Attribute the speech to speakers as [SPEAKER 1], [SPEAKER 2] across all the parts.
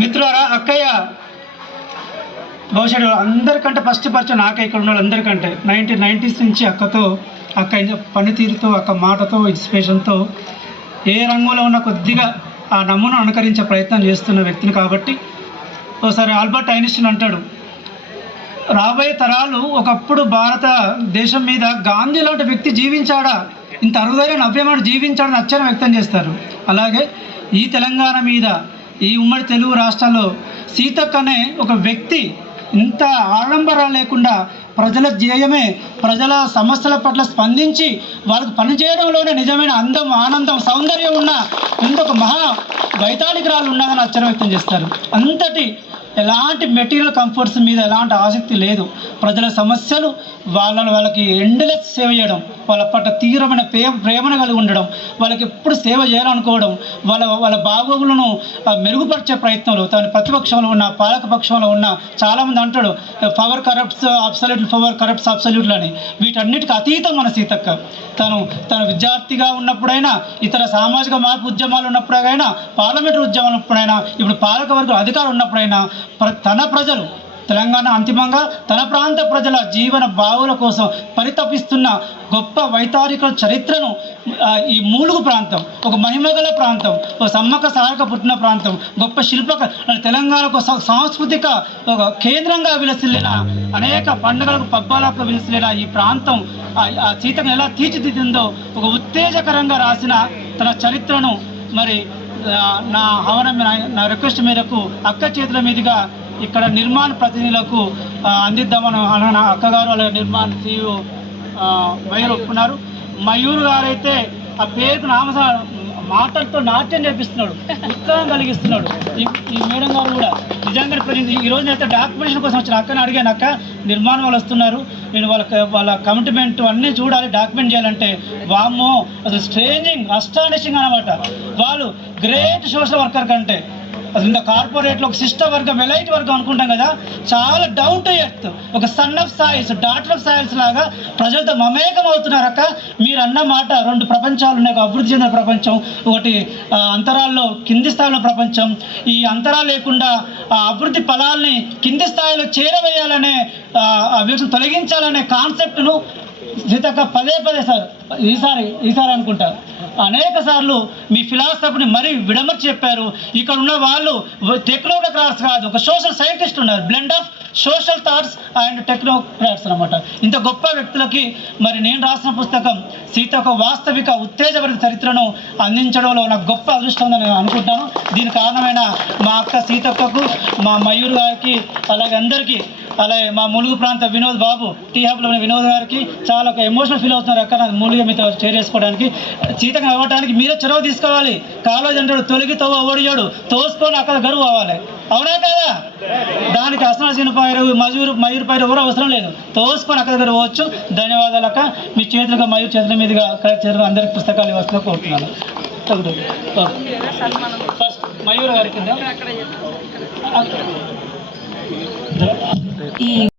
[SPEAKER 1] మిత్రులారా అక్కయ్య భవిష్యత్తు అందరికంటే ఫస్ట్ పరిచయం నాకే ఇక్కడ ఉన్న అందరికంటే నైన్టీన్ నైంటీస్ నుంచి అక్కతో అక్క పనితీరుతో అక్క మాటతో ఇన్స్పిరేషన్తో ఏ రంగంలో ఉన్న కొద్దిగా ఆ నమూనా అనుకరించే ప్రయత్నం చేస్తున్న వ్యక్తిని కాబట్టి ఒకసారి ఆల్బర్ట్ ఐన్స్టీన్ అంటాడు రాబోయే తరాలు ఒకప్పుడు భారత దేశం మీద గాంధీ లాంటి వ్యక్తి జీవించాడా? ఇంత అరుదైన నవ్యమాడు జీవించాడని అచ్చరం వ్యక్తం చేస్తారు. అలాగే ఈ తెలంగాణ మీద ఈ ఉమ్మడి తెలుగు రాష్ట్రాల్లో సీతక్క అనే ఒక వ్యక్తి ఇంత ఆడంబరాలు లేకుండా ప్రజల ధ్యేయమే ప్రజల సమస్యల పట్ల స్పందించి వాళ్ళకు పనిచేయడంలోనే నిజమైన అందం ఆనందం సౌందర్యం ఉన్న ఇంకొక మహా వైతాళికరాలు ఉన్నదని ఆశ్చర్య వ్యక్తం చేస్తారు. అంతటి ఎలాంటి మెటీరియల్ కంఫర్ట్స్ మీద ఎలాంటి ఆసక్తి లేదు. ప్రజల సమస్యలు వాళ్ళని వాళ్ళకి ఎండ్లెస్ సేవ చేయడం వాళ్ళ పట్ల తీవ్రమైన ప్రేమ ప్రేమను కలిగి ఉండడం వాళ్ళకి ఎప్పుడు సేవ చేయాలనుకోవడం వాళ్ళ వాళ్ళ బాగోగులను మెరుగుపరిచే ప్రయత్నంలో తన ప్రతిపక్షంలో ఉన్న పాలక పక్షంలో ఉన్న చాలామంది అంటాడు power corrupts absolute power corrupts absolutely అని వీటన్నిటికీ అతీతం మన సీతక్క. తను తన విద్యార్థిగా ఉన్నప్పుడైనా ఇతర సామాజిక మార్పు ఉద్యమాలు ఉన్నప్పుడైనా పార్లమెంటరీ ఉద్యమాలు ఉన్నప్పుడైనా ఇప్పుడు పాలక వర్గం అధికారం ఉన్నప్పుడైనా తన ప్రజలు తెలంగాణ అంతిమంగా తన ప్రాంత ప్రజల జీవన బావుల కోసం పరితపిస్తున్న గొప్ప వైతారిక చరిత్రను ఈ మూలుగు ప్రాంతం ఒక మహిమగల ప్రాంతం ఒక సమ్మక సారక పుట్టిన ప్రాంతం గొప్ప శిల్పక తెలంగాణకు సాంస్కృతిక ఒక కేంద్రంగా విలసిల్లిన అనేక పండుగలకు పబ్బాలకు విలసిల్లిన ఈ ప్రాంతం ఆ- చీతను సీతను ఎలా తీర్చిదిద్దిందో ఒక ఉత్తేజకరంగా రాసిన తన చరిత్రను మరి నా ఆహ్వానం నా- నా రిక్వెస్ట్ మేరకు అక్క చేతుల మీదుగా ఇక్కడ నిర్మాణ ప్రతినిధులకు అందిద్దామని అన్న నా అక్కగారు అలాగే నిర్మాణ సీఈఓ మయూర్ ఒప్పుకున్నారు. మయూర్ గారైతే ఆ పేరుకు నామస మాటలతో నాట్యం నేర్పిస్తున్నాడు ఉత్సాహం కలిగిస్తున్నాడు. ఈ ఈ మేడం గారు కూడా నిజంగా ఈ రోజు అయితే డాక్యుమెంటేషన్ కోసం వచ్చిన అక్కని అడిగాను అక్క నిర్మాణం వాళ్ళు వస్తున్నారు. నేను వాళ్ళ వాళ్ళ కమిట్మెంట్ అన్నీ చూడాలి డాక్యుమెంట్ చేయాలంటే. వామ్మో అసలు స్ట్రేంజింగ్ అస్టానిషింగ్ అనమాట. వాళ్ళు గ్రేట్ సోషల్ వర్కర్ కంటే. అసలు ఇంత కార్పొరేట్లో ఒక సిస్టర్ వర్గం వెలైట్ వర్గం అనుకుంటాం కదా చాలా డౌన్ టు ఎర్త్ ఒక son of soils daughter of soils లాగా ప్రజలతో మమేకం అవుతున్నారక్క మీరు అన్న మాట రెండు ప్రపంచాలు ఉన్నాయి ఒక అభివృద్ధి చెందిన ప్రపంచం ఒకటి అంతరాల్లో కింది స్థాయిలో ప్రపంచం. ఈ అంతరాలు లేకుండా ఆ అభివృద్ధి ఫలాల్ని కింది స్థాయిలో చేరవేయాలనే వీటిని తొలగించాలనే కాన్సెప్ట్ను సీతక్క పదే పదే సార్ ఈసారి ఈసారి అనుకుంటారు అనేక సార్లు మీ ఫిలాసఫీని మరీ విడమర్చి చెప్పారు. ఇక్కడ ఉన్న వాళ్ళు టెక్నోక్రాట్స్ కాదు. ఒక సోషల్ సైంటిస్ట్ ఉన్నారు. Blend of social thoughts and technocrats అనమాట ఇంత గొప్ప వ్యక్తులకి మరి నేను రాసిన పుస్తకం సీతక్క వాస్తవిక ఉత్తేజభరిత చరిత్రను అందించడంలో నాకు గొప్ప అదృష్టం ఉందని నేను అనుకుంటాను దీనికి కారణమైన మా అక్క సీతక్కకు మా మయూర్ గారికి అలాగే అందరికీ అలాగే మా ములుగు ప్రాంత వినోద్ బాబు టీ హబ్లో ఉన్న వినోద్ గారికి చాలా ఒక ఎమోషనల్ ఫీల్ అవుతున్నారు అక్కడ. మూలుగా మీతో షేర్ చేసుకోవడానికి. చీతకు అవ్వడానికి మీరే చొరవ తీసుకోవాలి. కాలేజ్ అంటాడు తొలగి తవ్వ ఓడియాడు తోసుకొని అక్కడ గరువు అవ్వాలి. అవునా కదా? దానికి అసనాసిన పైరు మయూరు మయూరు పైరు ఎవరు అవసరం లేదు. తోసుకొని అక్కడ దగ్గర పోవచ్చు ధన్యవాదాలు అక్క. మీ చేతులుగా మయూరు చేతుల మీదుగా కలెక్ట్ చేతులు అందరికి పుస్తకాలు వస్తున్నా కోరుతున్నాను. ఫస్ట్ మయూర్ గారి కింద.
[SPEAKER 2] ఈ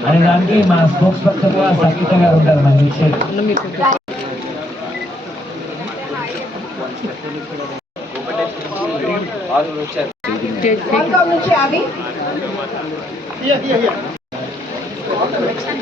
[SPEAKER 3] అనే దానికి మా స్పోక్స్ పర్సన్ గా సంగీత గారు ఉంటారు మనకి ఇచ్చే
[SPEAKER 4] Welcome